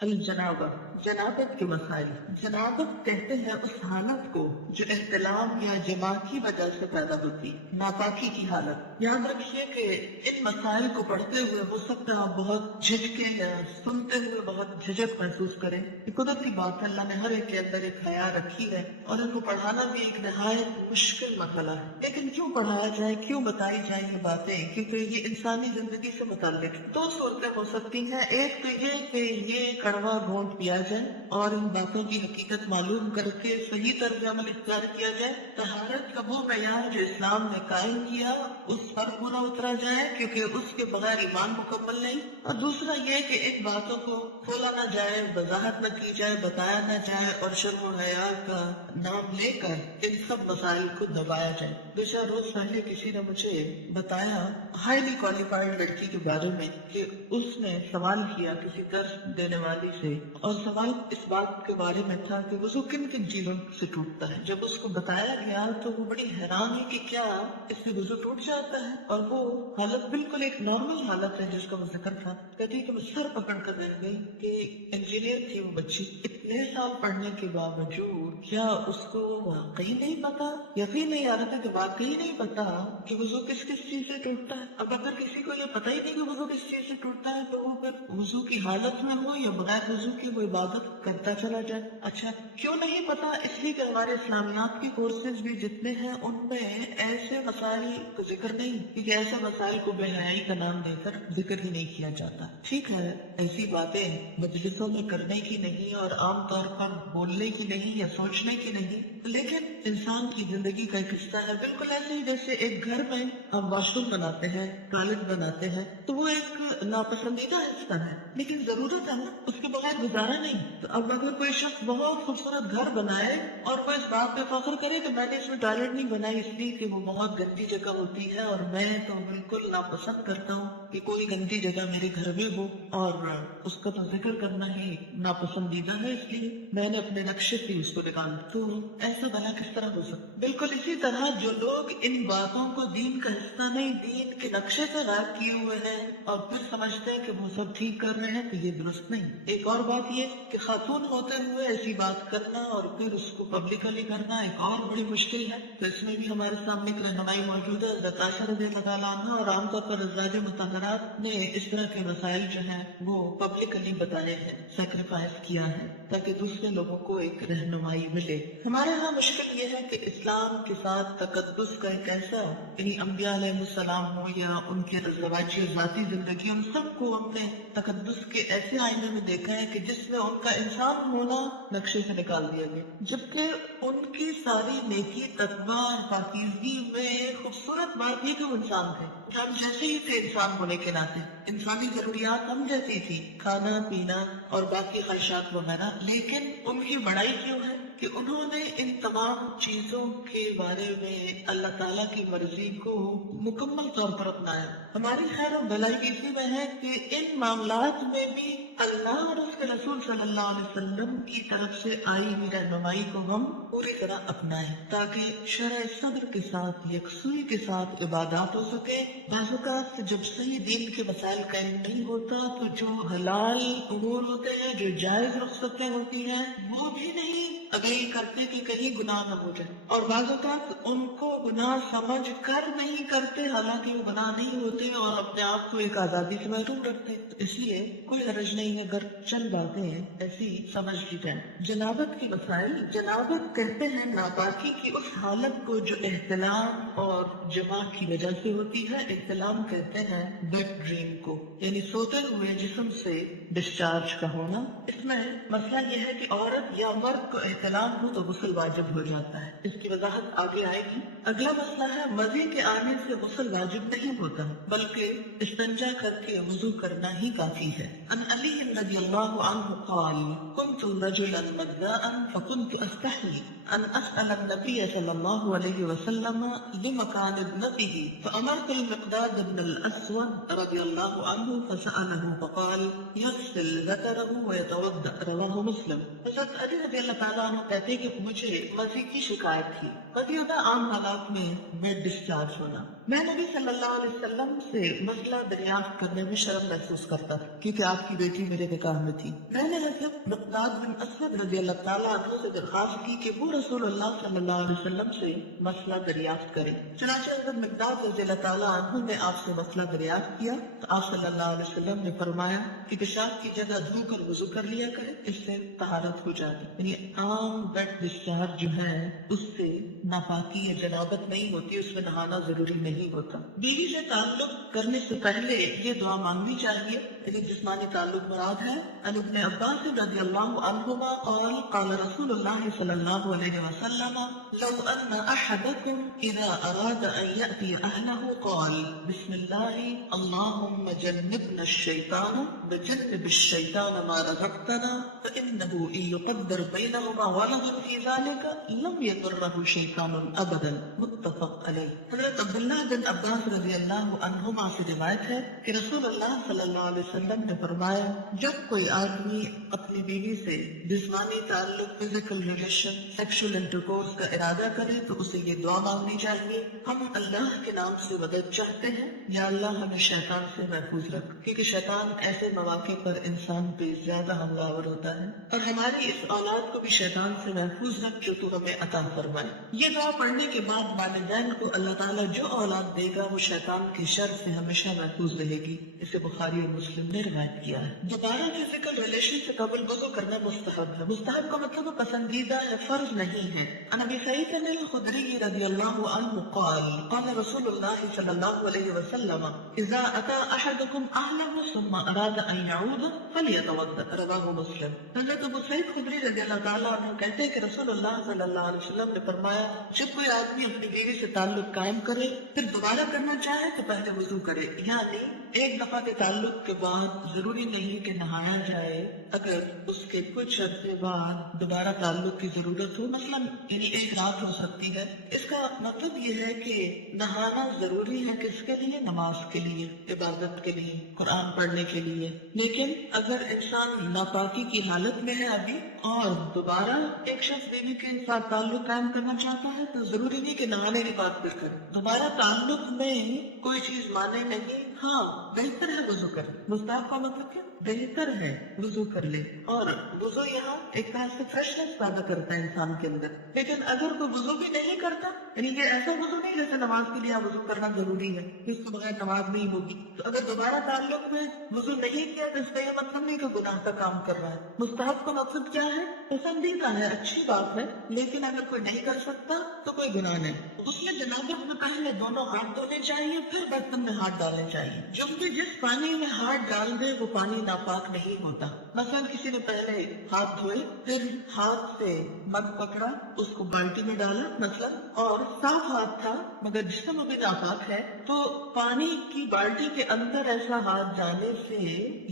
الجنابت جنابت کے مسائل۔ جنابت کہتے ہیں اس حالت کو جو احتلام یا جماع کی وجہ سے پیدا ہوتی، ناپاکی کی حالت۔ یاد رکھیے کہ ان مسائل کو پڑھتے ہوئے ہو سکتا ہے آپ بہت جھجکیں یا سنتے ہوئے بہت جھجک محسوس کریں۔ یہ قدرتی بات ہے، اللہ نے ہر ایک کے اندر ایک حیا رکھی ہے اور ان کو پڑھانا بھی ایک نہایت مشکل مسئلہ ہے۔ لیکن کیوں پڑھایا جائے، کیوں بتائی جائیں یہ باتیں؟ کیونکہ یہ انسانی زندگی سے متعلق دو صورتیں ہو سکتی ہیں۔ ایک تو یہ کہ یہ کڑوا گھونٹ پیا جائے اور ان باتوں کی حقیقت معلوم کر کے صحیح طرز عمل اختیار کیا جائے، طہارت کا وہ معیار جو اسلام نے قائم کیا اس پر پورا اترا جائے، کیونکہ اس کے بغیر ایمان مکمل نہیں۔ اور دوسرا یہ کہ ان باتوں کو کھولا نہ جائے، وضاحت نہ کی جائے، بتایا نہ جائے اور شرم و حیا کا نام لے کر ان سب مسائل کو دبایا جائے۔ دو چار روز پہلے کسی نے مجھے بتایا ہائیلی کوالیفائڈ لڑکی کے بارے میں کہ اس نے سوال کیا کسی درس دینے والی سے، اور سوال اس بات کے بارے میں تھا کہ وضو کن کن چیزوں سے ٹوٹتا ہے۔ جب اس کو بتایا گیا تو وہ بڑی حیران ہوئی کہ کیا اس سے وضو ٹوٹ جاتا ہے، اور وہ حالت بالکل ایک نارمل حالت ہے جس کا وہ ذکر تھا۔ کہتی کہ میں سر پکڑ کر رہ گئی کہ انجینئر تھی وہ بچی، اتنے سال پڑھنے کے باوجود کیا اس کو واقعی نہیں پتا، یقین نہیں آ رہا تھا کہ واقعی نہیں پتا کہ وضو کس کس چیز سے ٹوٹتا ہے۔ اب اگر کسی کو یہ پتہ ہی نہیں کہ وضو کس چیز سے ٹوٹتا ہے تو وہ پھر وضو کی حالت میں ہو یا بغیر وضو کی وہ عبادت کرتا چلا جائے۔ اچھا کیوں نہیں پتا؟ اس لیے کہ ہمارے اسلامیات کی کورسز بھی جتنے ہیں ان میں ایسے مسائل کا ذکر نہیں، کیونکہ ایسے مسائل کو بے حیائی کا نام دے کر ذکر ہی نہیں کیا جاتا۔ ٹھیک ہے، ایسی باتیں مجلسوں میں کرنے کی نہیں اور عام طور پر بولنے کی نہیں یا سوچنے کی نہیں، لیکن انسان کی زندگی کا ایک حصہ ہے۔ بالکل ایسے ہی جیسے ایک گھر میں ہم واش روم بناتے ہیں، ٹوائلٹ بناتے ہیں، تو وہ ایک ناپسندیدہ حصہ ہے لیکن ضرورت ہے نا، اس کے بغیر گزارا نہیں۔ تو اب اگر کوئی شخص بہت خوبصورت گھر بنائے اور وہ اس بات پہ فخر کرے کہ میں نے اس میں ٹوائلٹ نہیں بنائی اس لیے کہ وہ بہت گندی جگہ ہوتی ہے، اور میں تو بالکل ناپسند کرتا ہوں کہ کوئی گندی جگہ میرے گھر میں ہو، اور اس کا تو ذکر کرنا ہی ناپسندیدہ ہے، اس لیے میں نے اپنے نقشے سے اس کو نکالا۔ تو ایسا بھلا کس طرح ہو سکتا؟ بالکل اسی طرح جو لوگ ان باتوں کو دین کا حصہ نہیں، دین کے نقشے سے غائب کیے ہوئے ہیں اور پھر سمجھتے ہیں کہ وہ سب ٹھیک کر رہے ہیں، تو یہ درست نہیں۔ ایک اور بات یہ کہ خاتون ہوتے ہوئے ایسی بات کرنا اور پھر اس کو پبلکلی کرنا ایک اور بڑی مشکل ہے۔ تو اس میں بھی ہمارے سامنے ایک رہنمائی موجود ہے، حضرت عائشہ رضی اللہ تعالیٰ عنہ، اور عام طور پر ازواج مطہرات نے اس طرح کے مسائل جو ہیں وہ پبلکلی بتائے ہیں، سیکریفائس کیا ہے تاکہ دوسرے لوگوں کو ایک رہنمائی ملے۔ ہمارے ہاں مشکل یہ ہے کہ اسلام کے ساتھ تقدس کا ایک ایسا، یعنی انبیاء علیہ السلام ہو یا ان کے ازدواجی اور ذاتی زندگی، ان سب کو ہم نے تقدس کے ایسے آئینے میں دیکھا ہے کہ جس میں ان کا انسان ہونا نقشے سے نکال دیا گیا، جبکہ ان کی ساری نیکی، تقویٰ اور پاکیزگی میں خوبصورت بات یہ کہ وہ انسان تھے، ہم جیسے ہی تھے انسان ہونے کے ناطے، انسانی ضروریات ہم جیسی تھی، کھانا پینا اور باقی خواہشات وغیرہ، لیکن ان کی بڑائی کیوں ہے کہ انہوں نے ان تمام چیزوں کے بارے میں اللہ تعالیٰ کی مرضی کو مکمل طور پر اپنایا۔ ہماری خیر و بھلائی اسی میں ہے کہ ان معاملات میں بھی اللہ اور اس کے رسول صلی اللہ علیہ وسلم کی طرف سے آئی ہوئی رہنمائی کو ہم پوری طرح اپنائیں، تاکہ شرع صدر کے ساتھ، یکسوئی کے ساتھ عبادات ہو سکے۔ بعض اوقات جب صحیح دین کے مسائل کا علم نہیں ہوتا تو جو حلال امور ہوتے ہیں، جو جائز رخصتیں ہوتی ہیں، وہ بھی نہیں اگئی کرتے کہ کہیں گناہ نہ ہو جائے، اور بعض اوقات ان کو گناہ سمجھ کر نہیں کرتے حالانکہ وہ گناہ نہیں ہوتے، اور اپنے آپ کو ایک آزادی سے محروم رکھتے۔ اس لیے کوئی حرج نہیں ہے اگر چند باتیں ایسی سمجھ لی جائیں۔ جنابت کے مسائل۔ جنابت کہتے ہیں ناپاکی کی اس حالت کو جو احتلام اور جماع کی وجہ سے ہوتی ہے۔ احتلام کہتے ہیں ویٹ ڈریم کو، یعنی سوتے ہوئے جسم سے ڈسچارج کا ہونا۔ اس میں مسئلہ یہ ہے کہ عورت یا مرد کو احتلام ہو تو غسل واجب ہو جاتا ہے، اس کی وضاحت آگے آئے گی۔ اگلا مسئلہ ہے مزے کے آنے سے غسل واجب نہیں ہوتا بلکہ استنجا کر کے وضو کرنا ہی کافی ہے۔ عن علی رضی اللہ عنہ قال كنت رجلا مذاء فكنت استحي ان اسأل النبي صلى الله عليه وسلم لمكان ابنته فامرت المقداد بن الاسود رضی اللہ عنہ فسأله فقال يغسل ذكره ويتوضأ، رواه مسلم۔ حضرت علی رضی اللہ تعالیٰ عنہ آپ کہتے ہیں کہ مجھے مزے کی شکایت تھی، کبھی ہوتا عام حالات میں بیڈ ڈسچارج ہونا، میں نبی صلی اللہ علیہ وسلم سے مسئلہ دریافت کرنے میں شرم محسوس کرتا کیونکہ آپ کی بیٹی میرے نکاح میں تھی۔ میں نے حضرت مقداد بن اسود رضی اللہ تعالیٰ عنہ سے درخواست کی کہ وہ رسول اللہ صلی اللہ علیہ وسلم سے مسئلہ دریافت کرے۔ چنانچہ حضرت مقداد رضی اللہ تعالیٰ عنہ نے آپ سے مسئلہ دریافت کیا تو آپ صلی اللہ علیہ وسلم نے فرمایا کہ پیشاب کی جگہ دھو کر وضو کر لیا کرے، اس سے طہارت ہو جاتی۔ یعنی عام بیڈ ڈسچارج جو ہے اس سے ناپاکی یا جنابت نہیں ہوتی، اس میں نہانا ضروری نہیں ہوتا۔ بیوی سے تعلق کرنے سے پہلے یہ دعا مانگنی چاہیے، یعنی جسمانی تعلق مراد ہے۔ عن ابن عباس رضی اللہ عنہما قال قال رسول اللہ صلی اللہ علیہ وسلم لو ان احدکم اذا اراد ان یأتی اہلہ قال بسم اللہ اللہم جنبنا الشیطان بجنب الشیطان ما رزقتنا فإنه إن يقدر بينهما ولد في ذلك لم يضره شيطان ابدا، متفق علیہ۔ حضرت عبداللہ بن عباس رضی اللہ عنہما سے روایت ہے کہ رسول اللہ صلی اللہ علیہ وسلم نے فرمایا جب کوئی آدمی اپنی بیوی سے جسمانی تعلق فزیکل ریلیشن سیکشل انٹرکورس کا ارادہ کرے تو اسے یہ دعا مانگنی چاہیے، ہم اللہ کے نام سے مدد چاہتے ہیں، یا اللہ ہمیں شیطان سے محفوظ رکھ، کیونکہ شیطان ایسے مواقع پر انسان پہ زیادہ حملہ آور ہوتا ہے، اور ہماری اس اولاد کو بھی شیطان سے محفوظ رکھ جو تو ہمیں عطا فرمائے۔ یہ دعا پڑھنے کے بعد والدین کو اللہ تعالیٰ جو اولاد دے گا وہ شیطان کے شر سے ہمیشہ محفوظ رہے گی، اسے بخاری اور مسلم نے روایت کیا ہے۔ دوبارہ فزیکل ریلیشن سے قبل وضو کرنا مستحب ہے، مستحب کا مطلب پسندیدہ ہے، فرض نہیں ہے۔ عن ابی سعید الخدری رضی اللہ عنہ قال قال رسول اللہ صلی اللہ علیہ وسلم اذا اتى احدکم اہلہ ثم اراد ان یعود فلیتوضأ، رواہ مسلم۔ حضرت ابو سعید خدری رضی اللہ تعالیٰ عنہ کہتے ہیں کہ رسول اللہ صلی اللہ علیہ وسلم نے فرمایا جب کوئی آدمی اپنی بیوی سے تعلق قائم کرے پھر دوبارہ کرنا چاہے تو پہلے وضو کرے، یعنی ایک دفعہ کے تعلق کے بعد ضروری نہیں کہ نہایا جائے، اگر اس کے کچھ عرصے بعد دوبارہ تعلق کی ضرورت ہو، مثلا یعنی ایک رات ہو سکتی ہے، اس کا مطلب یہ ہے کہ نہانا ضروری ہے کس کے لیے؟ نماز کے لیے، عبادت کے لیے، قرآن پڑھنے کے لیے۔ لیکن اگر انسان ناپاکی کی حالت میں ہے ابھی اور دوبارہ ایک شخص بیوی کے ساتھ تعلق قائم کرنا چاہتا ہے تو ضروری نہیں کہ نہانے کے بعد پھر کرے۔ دوبارہ تعلق میں کوئی چیز مانے نہیں، ہاں بہتر ہے وضو کرے۔ مستحب کا مطلب کیا؟ بہتر ہے وضو کر لے، اور وضو یہاں ایک طرح سے فریشنس پیدا کرتا ہے انسان کے اندر۔ لیکن اگر کوئی وضو بھی نہیں کرتا، یعنی یہ ایسا وضو نہیں جیسے نماز کے لیے وضو کرنا ضروری ہے، اس کے بغیر نماز نہیں ہوگی، تو اگر دوبارہ تعلق میں وضو نہیں کیا تو اس کا یہ مطلب نہیں کہ گناہ کا کام کر رہا ہے۔ مستحب کا مطلب کیا ہے؟ پسندیدہ ہے، اچھی بات ہے، لیکن اگر کوئی نہیں کر سکتا تو کوئی گناہ نہیں۔ غسل جنابت میں پہلے دونوں ہاتھ دھونے چاہیے، پھر برتن میں ہاتھ ڈالنے چاہیے۔ جو بھی جس پانی میں ہاتھ ڈال دے وہ پانی ناپاک نہیں ہوتا۔ مثلا کسی نے پہلے ہاتھ دھوئے، پھر ہاتھ سے مگ پکڑا، اس کو بالٹی میں ڈالا مثلا، اور صاف ہاتھ تھا مگر جسم ابھی ناپاک ہے، تو پانی کی بالٹی کے اندر ایسا ہاتھ جانے سے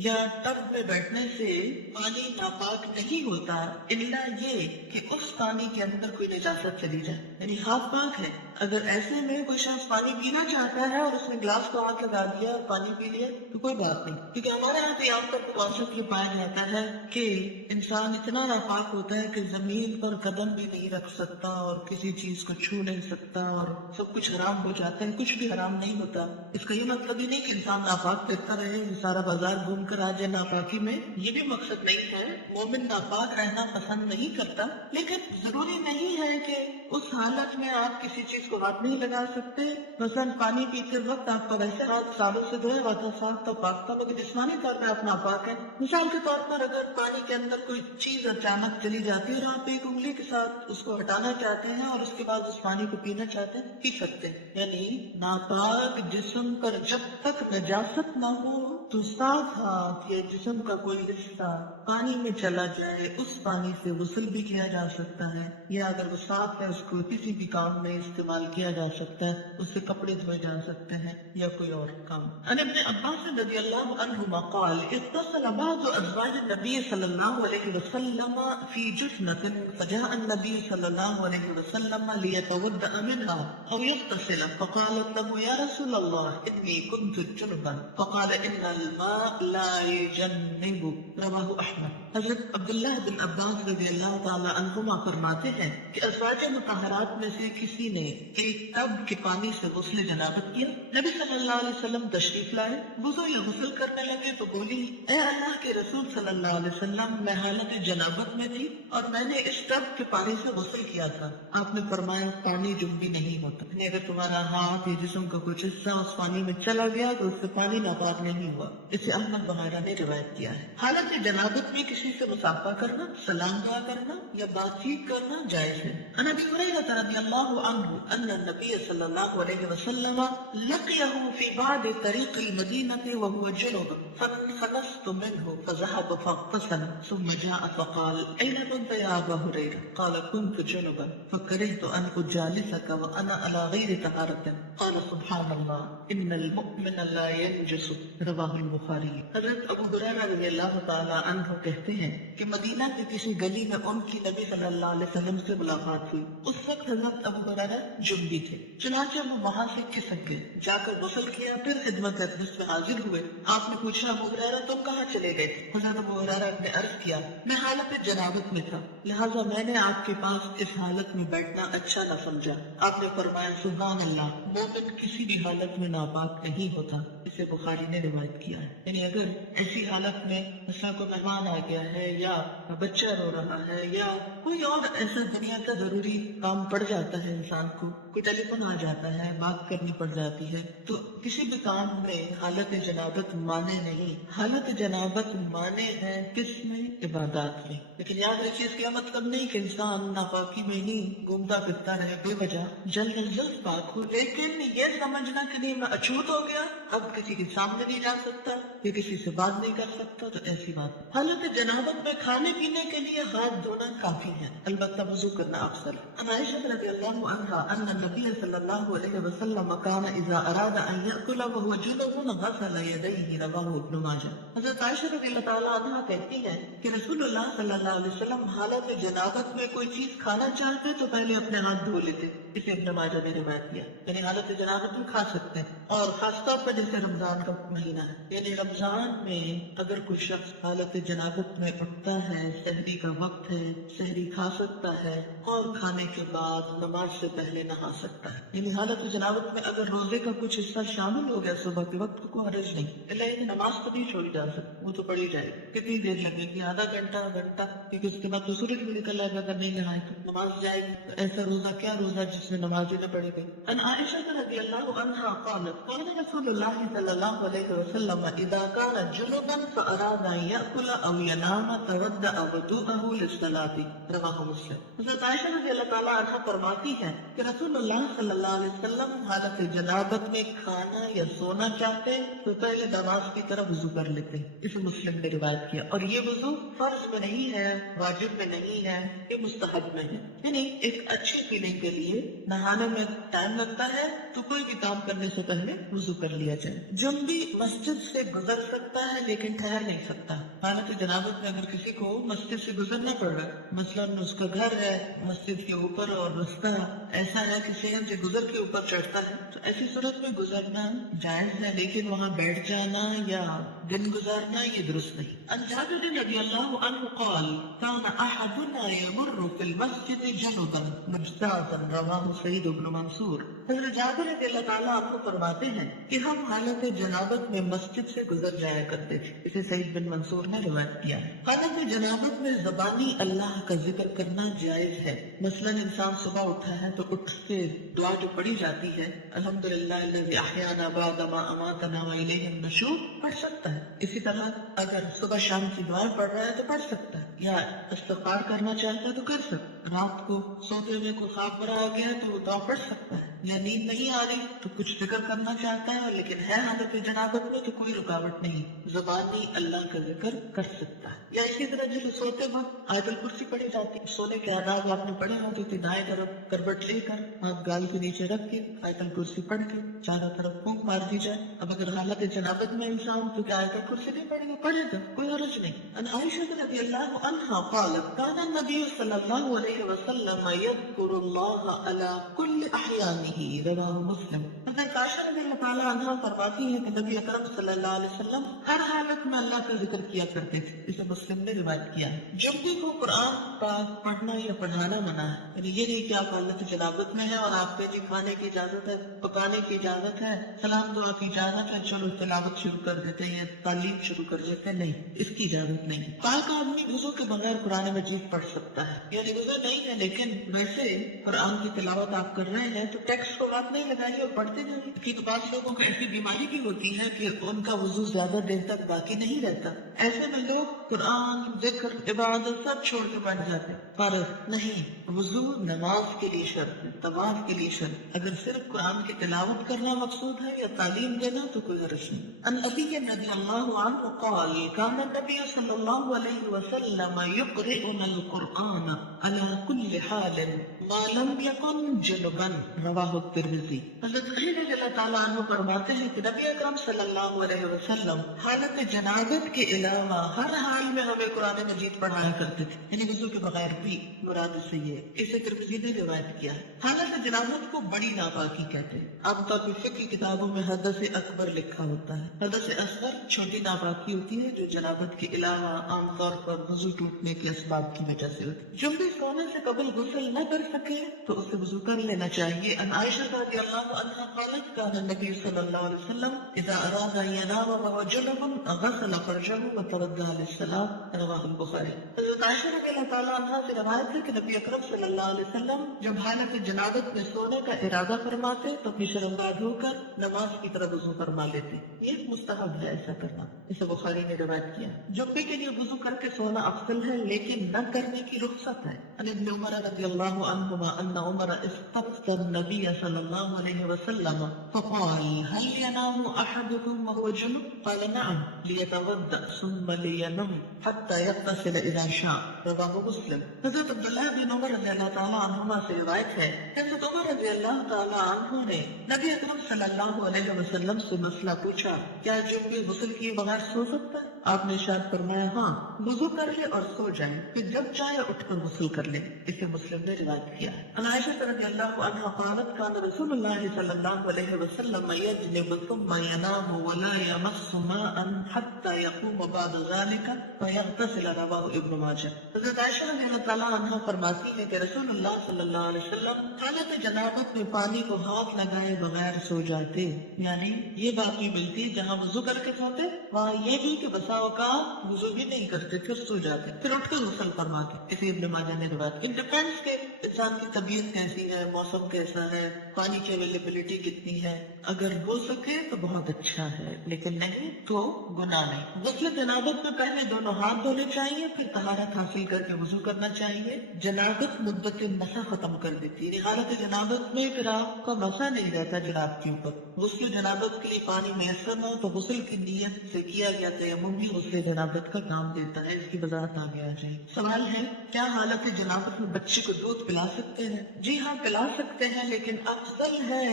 یا ٹب میں بیٹھنے سے پانی ناپاک نہیں ہوتا، الا یہ کہ اس پانی کے اندر کوئی نجاست چلی جائے، یعنی ہاتھ پاک ہے۔ اگر ایسے میں کوئی شخص پانی پینا چاہتا ہے اور اس نے گلاس کو ہاتھ لگا دیا اور پانی پی لیا تو کوئی بات نہیں، کیونکہ ہمارے یہاں تو عام طور پر کانسیپٹ یہ پایا جاتا ہے کہ انسان اتنا ناپاک ہوتا ہے کہ زمین پر قدم بھی نہیں رکھ سکتا اور کسی چیز کو چھو نہیں سکتا اور سب کچھ حرام ہو جاتا ہے، کچھ بھی حرام نہیں ہوتا۔ اس کا یہ مطلب ہی نہیں کہ انسان ناپاک پھرتا رہے، سارا بازار گھوم کر آ جائے ناپاکی میں، یہ بھی مقصد نہیں ہے۔ مومن ناپاک رہنا پسند نہیں کرتا، لیکن ضروری نہیں ہے کہ اس حالت میں آپ کسی چیز کو ہاتھ نہیں لگا سکتے۔ مثلا پانی پیتے وقت آپ کا ویسے ہاتھ صابن سے دھویا ہوا تھا، صاف تھا، پاک تھا، مگر جسمانی طور پہ آپ ناپاک ہے۔ مثال کے طور پر اگر پانی کے اندر کوئی چیز اچانک چلی جاتی ہے اور آپ ایک انگلی کے ساتھ اس کو ہٹانا چاہتے ہیں اور اس کے بعد اس پانی کو پینا چاہتے ہیں، پی سکتے ہیں۔ یعنی ناپاک جسم پر جب تک نجاست نہ ہو تو صاف ہاتھ یا جسم کا کوئی حصہ پانی میں چلا جائے اس پانی سے غسل بھی کیا جا سکتا ہے، یا اگر وہ صاف ہے اس کو کسی بھی کام میں استعمال استعمال کیا جا سکتا ہے، اس سے کپڑے دھوئے جا سکتے ہیں یا کوئی اور کام۔ عن ابن عباس رضی اللہ عنہما قال اتصل بعض ازواج النبی صلی اللہ علیہ وسلم فی جفنة فجاء النبی صلی اللہ علیہ وسلم لیتودأ منها او يغتسل فقالت له یا رسول اللہ انی كنت جنبا فقال ان الماء لا يجنب، رواہ احمد۔ حضرت عبداللہ بن عباس رضی اللہ تعالی عنہما فرماتے ہیں کہ ازواج مطہرات میں سے کسی نے ایک ٹب کے پانی سے غسل جنابت کیا، نبی صلی اللہ علیہ وسلم تشریف لائے، وضو یا غسل کرنے لگے تو بولی اے اللہ کے رسول صلی اللہ علیہ وسلم میں حالت جنابت میں تھی اور میں نے اس ٹب کے پانی سے غسل کیا تھا۔ آپ نے فرمایا پانی جنبی نہیں ہوتا، یعنی اگر تمہارا ہاتھ یا جسم کا کچھ حصہ اس پانی میں چلا گیا تو اس سے پانی ناپاک نہیں ہوا۔ اسے احمد بحیرہ نے روایت کیا ہے۔ حالت جنابت میں کسی سے مصافحہ کرنا، سلام دعا کرنا یا بات چیت کرنا جائز ہے۔ عن ابی ہریرہ رضی اللہ عنہ ان النبی صلی اللہ علیہ وسلم لقیہ فی بعض طریق المدینہ وهو جنب فانخنست منه فذهب فاغتسل ثم جاء فقال أين كنت يا أبا هريرة؟ قال كنت جنبا فكرهت أن أجالسك وأنا على غير طهارة قال سبحان الله إن المؤمن لا ينجس، رواہ البخاری۔ حضرت ابو ہریرہ رضی اللہ تعالی عنہ کہتے ہیں کہ مدینہ کی کسی گلی میں ان کی نبی صلی اللہ علیہ وسلم سے ملاقات ہوئی۔ اس وقت حضرت ابو ہریرہ جنبی تھے، چنانچہ وہ وہاں سے کھسک گئے، جا کر غسل کیا، پھر خدمت اقدس میں حاضر ہوئے۔ آپ نے پوچھا ابو ہریرہ تم کہاں چلے گئے؟ حضرت ابو ہریرہ نے عرض کیا میں حالت جنابت میں تھا، لہٰذا میں نے آپ کے پاس اس حالت میں بیٹھنا اچھا نہ سمجھا۔ آپ نے فرمایا سبحان اللہ، مومن کسی بھی حالت میں ناپاک نہیں ہوتا۔ اسے بخاری نے روایت کیا ہے۔ یعنی اگر ایسی حالت میں مثلا کوئی مہمان آ گیا ہے یا بچہ رو رہا ہے یا کوئی اور ایسا دنیا کا ضروری کام پڑ جاتا ہے، انسان کو کوئی ٹیلی فون آ جاتا ہے، بات کرنی پڑ جاتی ہے، تو کسی بھی کام میں حالت جنابت مانے نہیں۔ حالت جنابت مانے ہیں کس میں؟ عبادات میں۔ لیکن یاد رکھیے اس کا مطلب نہیں کہ انسان ناپاکی میں ہی گھومتا پھرتا رہے بے وجہ، جلد از جلد پاک ہو، لیکن یہ سمجھنا کہ نہیں میں اچھوت ہو گیا، اب کسی کے سامنے نہیں جا سکتا یا کسی سے بات نہیں کر سکتا، تو ایسی بات۔ حالت جنابت میں کھانے پینے کے لیے ہاتھ دھونا کافی ہے، البتہ وضو کرنا افضل ہے۔ عن عائشہ رضی اللہ عنہا ان النبی صلی اللہ علیہ وسلم کان اذا اراد ان یأکل وهو جنب غسل یدیہ، رواہ ابن ماجہ۔ حضرت عائشہ رضی اللہ تعالی عنہا کہتی ہے کہ رسول اللہ صلی اللہ علیہ وسلم حالت جنابت میں کوئی چیز کھانا چاہتے تو پہلے اپنے ہاتھ دھو لیتے، اسے ابن ماجہ نے روایت کیا۔ یعنی حالت جنابت میں کھا سکتے ہیں، اور خاص طور پر جیسے رمضان کا مہینہ ہے، یعنی رمضان میں اگر کوئی شخص حالت جنابت میں اٹھتا ہے، سحری کا وقت ہے، سحری کھا سکتا ہے اور کھانے کے بعد نماز سے پہلے نہا سکتا ہے۔ یعنی حالت جنابت میں اگر روزے کا کچھ حصہ شامل ہو گیا صبح کے وقت کو حرج نہیں، اللہ نماز تو نہیں چھوڑی جا سکتی، وہ تو پڑھی جائے گی۔ کتنی دیر لگے گی؟ آدھا گھنٹہ، گھنٹہ، کیونکہ اس کے بعد تو سورج بھی نکل آئے گا، اگر نہیں نہائے تو نماز جائے گی۔ تو ایسا روزہ کیا روزہ جس میں نماز ہی نہ پڑھی گئی۔ عن عائشہ رضی اللہ عنہا قالت قال رسول اللہ صلی اللہ علیہ وسلم اذا كان جنبا فاراد ان يأكل او ينام تودأ وضوءه للصلاة، رواہ مسلم۔ حضرت عائشہ رضی اللہ تعالیٰ عنہ فرماتی ہے کہ رسول اللہ صلی اللہ علیہ وسلم حالت جنابت میں کھانا یا سونا چاہتے تو پہلے نماز کی طرف وضو کر لیتے، اسے مسلم نے روایت کیا۔ اور یہ وضو فرض میں نہیں ہے، واجب میں نہیں ہے، یہ مستحب میں ہے۔ یعنی ایک اچھی فیلنگ کے لیے نہانے میں ٹائم لگتا ہے تو کوئی بھی کام کرنے سے پہلے وضو کر لیا جائے۔ جنبی مسجد سے گزر سکتا ہے لیکن ٹھہر نہیں سکتا۔ حالت جنابت میں اگر کسی کو مسجد سے گزرنا پڑ رہا ہے، مثلاً اس کا گھر ہے مسجد کے اوپر اور رستہ ایسا ہے کہ شہر سے گزر کے اوپر چڑھتا ہے، تو ایسی صورت میں گزرنا جائز ہے، لیکن وہاں بیٹھ جانا یا دن گزارنا یہ درست نہیں۔ عن جابر رضی اللہ عنہ قال كان احدنا يمر في المسجد جنبا مجتازا، رواہ سعید بن منصور۔ حضرت جابر رضی اللہ تعالیٰ عنہ فرماتے ہیں کہ ہم حالت جنابت میں مسجد سے گزر جایا کرتے تھے، اسے سعید بن منصور نے روایت کیا ہے۔ حالت جنابت میں زبانی اللہ کا ذکر کرنا جائز ہے۔ مثلاً انسان صبح اٹھا ہے تو اٹھ کے دعا جو پڑھی جاتی ہے الحمدللہ الذی احیانا بعد ما اماتنا والیہ النشور پڑھ سکتا ہے۔ اسی طرح اگر صبح شام کی دعائیں پڑھ رہا ہے تو پڑھ سکتا ہے، یا استغفار کرنا چاہتا ہے تو کر سکتا ہے۔ رات کو سوتے ہوئے کوئی خواب برا آ گیا تو وہ دعا پڑھ سکتا ہے۔ یا نیند نہیں آ رہی تو کچھ ذکر کرنا چاہتا ہے لیکن ہے حالت جنابت میں تو کوئی رکاوٹ نہیں، زبانی اللہ کا ذکر کر سکتا ہے۔ یا اسی طرح جب سوتے وقت آیت الکرسی پڑھی جاتی ہے، سونے کے آداب آپ نے پڑھے ہوتے تھے، دائیں طرف کروٹ لے کر ہاتھ گال کے نیچے رکھ کے آیت الکرسی پڑھ کے چاروں طرف پھونک مار دی جائے۔ اب اگر حالت جنابت میں انسان تو کیا آیت الکرسی نہیں پڑھے گا؟ پڑھے گا، کوئی حرج نہیں۔ ان عائشہ رضی اللہ عنہا قالت كان النبي صلی اللہ علیہ وسلم يذكر الله على كل احيانه، رواه مسلم۔ حضرت عائشہ رضی اللہ تعالیٰ عنہا فرماتی ہے کہ نبی اکرم صلی اللہ علیہ وسلم ہر حالت میں اللہ کا ذکر کیا کرتے تھے، اسے مسلم نے روایت کیا ہے۔ جب بھی کو قرآن پاک پڑھنا یا پڑھانا منع ہے، یعنی یہ نہیں کہ آپ حالت جنابت میں ہیں اور آپ کے جی کھانے کی اجازت ہے، پکانے کی اجازت ہے، سلام دعا کی اجازت ہے، چلو تلاوت شروع کر دیتے ہیں، تعلیم شروع کر دیتے ہیں، نہیں، اس کی اجازت نہیں۔ پاک آدمی وضو کے بغیر قرآن مجید پڑھ سکتا ہے، یعنی وضو نہیں ہے لیکن ویسے قرآن کی تلاوت آپ کر رہے ہیں تو ٹیکسٹ کو ہاتھ نہیں لگائیے اور پڑھتے جائیے، کیونکہ بعض لوگوں کو ایسی بیماری بھی ہوتی ہے کہ ان کا وضو زیادہ دیر تک باقی نہیں رہتا، ایسے میں لوگ قرآن، ذکر، عبادت سب چھوڑ کے بیٹھ جاتے ہیں، پر نہیں، وضو نماز کے لیے شرط ہے، طواف کے لیے شرط۔ اگر صرف قرآن کی تلاوت کرنا مقصود ہے یا تعلیم دینا تو کوئی غرض نہیں۔ ان ابی رضی اللہ عنہ قال كان النبي صلی اللہ علیہ وسلم يقرئنا القرآن على كل حال ما لم يكن جنبا، رواہ الترمذی۔ حضرت علی رضی اللہ تعالیٰ عنہ فرماتے ہیں کہ نبی اکرم صلی اللہ علیہ وسلم حالت جنابت کے علاوہ ہر حال میں ہمیں قرآن مجید پڑھایا کرتے تھے، یعنی وضو کے بغیر بھی، مراد سے یہ اسے ترمذی نے روایت کیا ہے۔ حالت جنابت کو بڑی ناپاکی کہتے ہیں، عام طور پر فقہ کی کتابوں میں حدث اکبر لکھا ہوتا ہے، حدث اصغر چھوٹی ناپاکی ہوتی ہے جو جنابت کے علاوہ عام طور پر وضو ٹوٹنے کے اسباب کی وجہ سے ہوتی ہے۔ جب بھی سونے سے قبل غسل نہ کر سکے تو اسے وضو کر لینا چاہیے۔ ان عائشہ رضی اللہ عنہا قالت كان النبي صلی اللہ علیہ وسلم اذا اراد ان ينام وهو جنب غسل فرجه وتوضا للصلاة، رواہ البخاری۔ حضرت عائشہ رضی اللہ تعالیٰ عنہا سے روایت ہے کہ نبی اکرم صلی اللہ علیہ وسلم جب حالت جنابت میں سونے کا ارادہ فرماتے تو اپنی شرمگاہ دھو کر نماز کی طرف وضو فرما لیتے، یہ مستحب ہے ایسا کرنا، اسے بخاری نے روایت کیا۔ جب بھی کے لیے وضو کر کے سونا افضل ہے لیکن نہ کرنے کی رخصت ہے۔ ان ابن عمر رضی اللہ عنہما ان عمر استفتى النبي صلی اللہ علیہ وسلم فقال هل ينام احدكم وهو جنب؟ قال نعم ليتوضأ ثم لينم حتى يغتسل اذا شاء، رواہ مسلم۔ حضرت عبداللہ بن عمر رضی اللہ تعالیٰ عنہما سے روایت ہے، حضرت عمر رضی اللہ تعالیٰ عنہ نے نبی اکرم صلی اللہ علیہ وسلم سے مسئلہ پوچھا، کیا جب بھی غسل کیے بغیر سو سکتا ہے؟ آپ نے ارشاد فرمایا ہاں، وضو کر لے اور سو جائے، پھر جب چاہے اٹھ کر غسل کر لے، اسے مسلم نے روایت کیا ہے۔ عن عائشہ رضی اللہ عنہا قالت كان رسول اللہ صلی اللہ علیہ وسلم يجنب ثم ينام ولا يمس ماء حتى يقوم بعد ذلك فيغتسل، رواہ ابن ماجہ۔ حضرت عائشہ رضی اللہ تعالیٰ عنہا فرماتی ہے کہ رسول اللہ صلی اللہ علیہ وسلم حالت جنابت میں پانی کو ہاتھ لگائے بغیر سو جاتے، یعنی یہ بات بھی ملتی جہاں وضو کر کے سوتے وہاں یہ بھی کہ بسا اوقات وضو بھی نہیں کرتے پھر سو جاتے، پھر اٹھ کر غسل فرماتے، اسی ابن ماجہ نے روایت کی۔ ڈیپینڈس کہ انسان کی طبیعت کیسی ہے، موسم کیسا ہے، پانی کی اویلیبلٹی کتنی ہے، اگر ہو سکے تو بہت اچھا ہے لیکن نہیں تو گناہ نہیں۔ غسل جنابت میں پہلے دونوں ہاتھ دھونے چاہیے، پھر طہارت حاصل کر کے وضو کرنا چاہیے۔ جنابت مدت مسا ختم کر دیتی ہے، حالت جنابت میں پھر آپ کا مسا نہیں رہتا جناب کے اوپر۔ غسل جنابت کے لیے پانی میسر نہ ہو تو غسل کی نیت سے کیا گیا تیمم بھی غسل جنابت کا کام دیتا ہے، اس کی وضاحت آگے آ جائے۔ سوال ہے کیا حالت جنابت میں بچے کو دودھ پلا سکتے ہیں؟ جی ہاں پلا سکتے ہیں، لیکن افضل ہے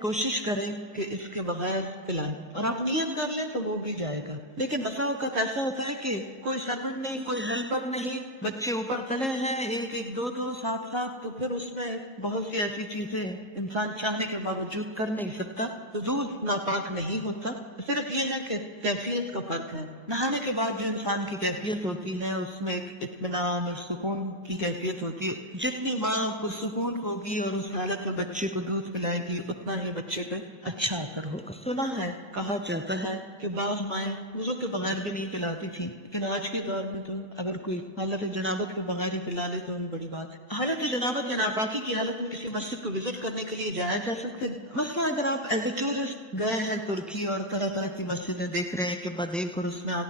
کوشش کریں کہ اس کے بغیر پلائیں، اور آپ نیت کر لیں تو وہ بھی جائے گا۔ لیکن بسا اوقات ایسا ہوتا ہے کہ کوئی سرونٹ نہیں، کوئی ہیلپر نہیں، بچے اوپر کھڑے ہیں ایک ایک دو دو ساتھ ساتھ، تو پھر اس میں بہت سی ایسی چیزیں انسان چاہنے کے باوجود کر نہیں سکتا، تو دودھ ناپاک نہیں ہوتا۔ صرف یہ ہے کہ کیفیت کا فرق ہے۔ نہانے کے بعد جو انسان کی کیفیت ہوتی ہے اس میں ایک اطمینان اور سکون کی کیفیت ہوتی ہے، جتنی ماں کو سکون ہوگی اور اس حالت میں بچے کو دودھ پلائے گی اتنا ہی بچے پہ اچھا اثر ہوگا۔ سنا ہے، کہا جاتا ہے کہ بعض مائیں وضو کے بغیر بھی نہیں پلاتی تھی، لیکن آج کے دور میں تو اگر کوئی حالت جنابت کے بغیر ہی پلا لے تو بڑی بات ہے۔ حالت جنابت یا ناپاکی کی حالت میں کسی مسجد کو وزٹ کرنے کے لیے جایا جا سکتے، مثلا اگر آپ ایز اے ٹورسٹ گئے ہیں ترکی اور طرح طرح کی مسجدیں دیکھ رہے ہیں کہ دیکھ اور اس میں آپ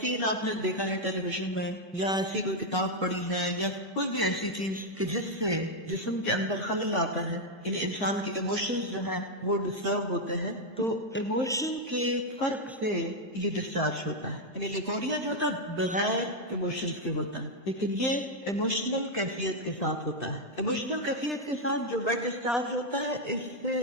سین آپ نے دیکھا ہے ٹیلی ویژن میں یا ایسی کوئی کتاب پڑھی ہے یا کوئی بھی ایسی چیز کہ جس سے جسم کے اندر خلل آتا ہے، یعنی انسان کے ایموشنز جو ہیں وہ ڈسٹرب ہوتے ہیں، تو ایموشن کے فرق سے یہ ڈسچارج ہوتا ہے. یعنی لیکوریا جو ہوتا ہے بغیر ایموشنز کے ہوتا ہے، لیکن یہ ایموشنل کیفیت کے ساتھ ہوتا ہے. ایموشنل کیفیت کے ساتھ جو بیڈ ڈسچارج ہوتا ہے اس سے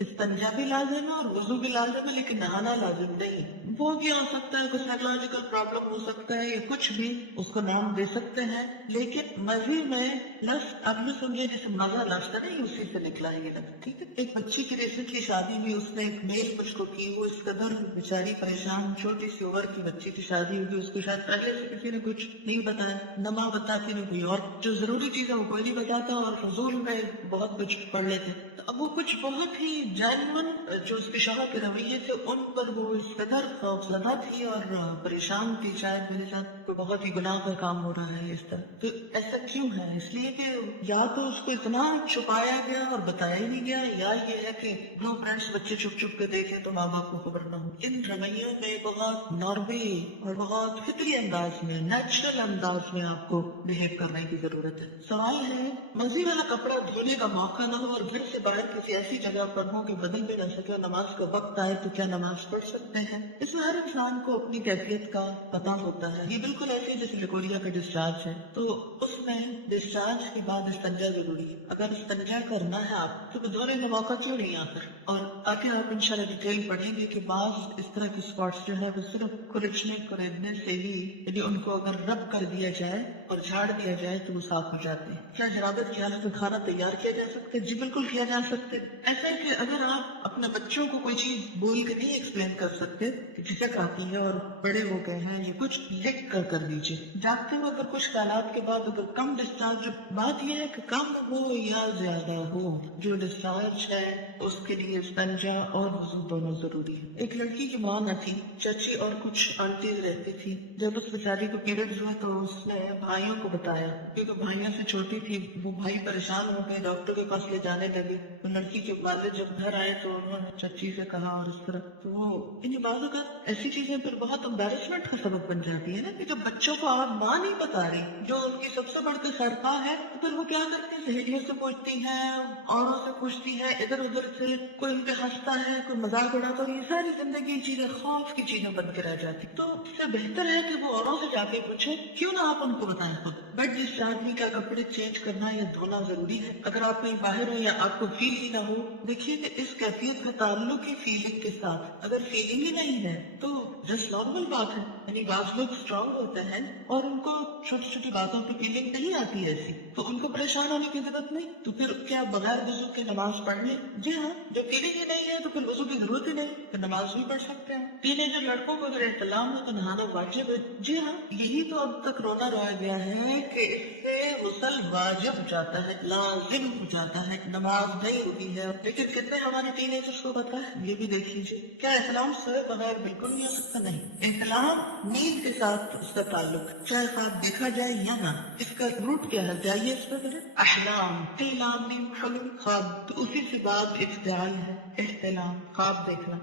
استنجا بھی لازم ہے اور وضو بھی لازم ہے، لیکن نہانا لازم نہیں. وہ بھی ہو سکتا ہے، کوئی سائیکولوجیکل پرابلم ہو سکتا ہے یا کچھ بھی، اس کو نام دے سکتے ہیں، لیکن مزے میں لفظ اب یہ سمجھے جیسے مزہ لفظ ہے نہیں، اسی سے نکلا ہے یہ لفظ. ٹھیک ہے. ایک بچی کی ریسنٹلی شادی ہوئی، اس نے ایک میل مجھ کو کی، وہ اس قدر بیچاری پریشان، چھوٹی سی عمر کی بچی کی شادی ہوگی، اس کو شاید پہلے سے کسی نے کچھ نہیں بتایا، نہ ماں بتاتی نہ کوئی اور، جو ضروری چیز ہے وہ کوئی نہیں بتاتا اور فضول میں بہت کچھ پڑھ لیتے. تو اب وہ کچھ بہت ہی جینون جو اس کے شوہر کے رویے تھے ان پر وہ اس قدر خوفزدہ تھی اور پریشان تھی، شاید میرے ساتھ کوئی بہت ہی گناہ کا کام ہو رہا ہے اس طرح. تو ایسا کیوں ہے؟ اس لیے کہ یا تو اس کو اتنا چھپایا گیا اور بتایا ہی نہیں گیا، یا یہ ہے کہ بلو پرنٹس بچے چھپ چھپ کے دیکھیں تو ماں باپ کو خبر نہ ہو. ان رویوں میں بہت نارمل اور بہت فطری انداز میں، نیچرل انداز میں آپ کو بہیو کرنے کی ضرورت ہے. سوال ہے مزید والا کپڑا دھونے کا موقع نہ ہو اور گھر سے باہر کسی ایسی جگہ پر ہو کہ بدل بھی نہ سکے اور نماز کا وقت آئے تو کیا نماز پڑھ سکتے ہیں؟ اس میں ہر انسان کو اپنی کیفیت کا پتہ ہوتا ہے. یہ بالکل ایسے جیسے لیکوریا کا ڈسچارج ہے، تو اس میں ڈسچارج کے بعد استنجا ضروری ہے. اگر استنجا کرنا ہے آپ تو دھونے کا موقع کیوں نہیں آتا؟ اور آگے آپ انشاءاللہ ڈیٹیل پڑھیں گے کہ بعض اس طرح کی اسپاٹس جو ہے وہ صرف کریدنے سے ہی، یعنی ان کو اگر رب کر دیا جائے اور جھاڑ دیا جائے تو وہ صاف ہو جاتے ہیں. کیا جنابت کی حالت میں کھانا تیار کیا جا سکتا ہے؟ جی بالکل کیا جا سکتا ہے. ایسا ہے کہ اگر آپ اپنے بچوں کو کوئی چیز بول کے نہیں ایکسپلین کر سکتے کہ جھجک آتی ہے اور بڑے ہو گئے ہیں، یہ کچھ لکھ کر دیجیے. جانتے ہو اگر کچھ حالات کے بعد اگر کم ڈسچارج، بات یہ ہے کہ کم ہو یا زیادہ ہو، جو ڈسچارج ہے اس کے لیے استنجا اور وضو دونوں ضروری ہے. ایک لڑکی کی ماں نہ تھی، چچی اور کچھ آنٹیز رہتی تھی. جب اس بیچاری کو پیریڈز ہوئے تو اس نے بھائیوں کو بتایا، کیونکہ بھائیوں سے چھوٹی تھی. وہ بھائی پریشان ہو گئے، ڈاکٹر کے پاس لے جانے لگے. تو لڑکی کے والد جب گھر آئے تو انہوں نے چچی سے کہا اور اس طرح. تو وہ انہیں بعض اوقات ایسی چیزیں پھر بہت امبیرسمنٹ کا سبب بن جاتی ہے نا، کہ جب بچوں کو آپ ماں نہیں بتا رہی جو ان کی سب سے بڑھ کے سرپاہ ہے، تو پھر وہ کیا کرتی ہیں، سہیلیوں سے پوچھتی ہیں، اوروں سے پوچھتی ہے، ادھر ادھر سے کوئی ان پہ ہنستا ہے، کوئی مذاق اڑاتا ہے. یہ ساری زندگی چیزیں خوف کی چیزیں بن کے رہ جاتی. تو اس سے بہتر ہے کہ وہ اوروں سے جا کے پوچھیں، کیوں نہ آپ ان کو بتائیں خود. بٹ جس آدمی کا کپڑے چینج کرنا یا دھونا ضروری ہے، اگر آپ کہیں باہر ہو یا آپ کو فیل ہی نہ ہو، دیکھیے کہ اس کیفیت کا تعلق ہی فیلنگ کے ساتھ، اگر فیلنگ ہی نہیں ہے تو جسٹ نارمل بات ہے. یعنی بعض لوگ اسٹرانگ ہوتے ہیں اور ان کو چھوٹی چھوٹی باتوں پہ فیلنگ نہیں آتی ایسی، تو ان کو پریشان ہونے کی ضرورت نہیں. تو پھر کیا بغیر وضو کے نماز پڑھ لیں؟ جی ہاں. جو فیلنگ ہی نہیں ہے تو پھر وضو کی ضرورت ہی نہیں، پھر نماز بھی پڑھ سکتے ہیں. ٹین ایجر لڑکوں کو اگر احتلام ہے تو نہانا واجب ہے. جی ہاں. یہی تو اب تک رونا رویا گیا ہے کہ اس سے غسل واجب ہو جاتا ہے، لازم ہو جاتا ہے، نماز نہیں ہوتی ہے. لیکن کتنے ہمارے ٹین ایجرز کو پتا ہے؟ یہ بھی دیکھ لیجیے. کیا احتلام سوئے بغیر بالکل نہیں ہو سکتا؟ نہیں. احتلام نیند کے ساتھ اس کا تعلق، چاہے خواب دیکھا جائے یا نہ. اس کا روٹ کیا ہے؟ جائیے اس پہ احلام، احلام، حلم، خواب. تو اسی سے بات ابتدائی ہے، احتلام، خواب دیکھنا.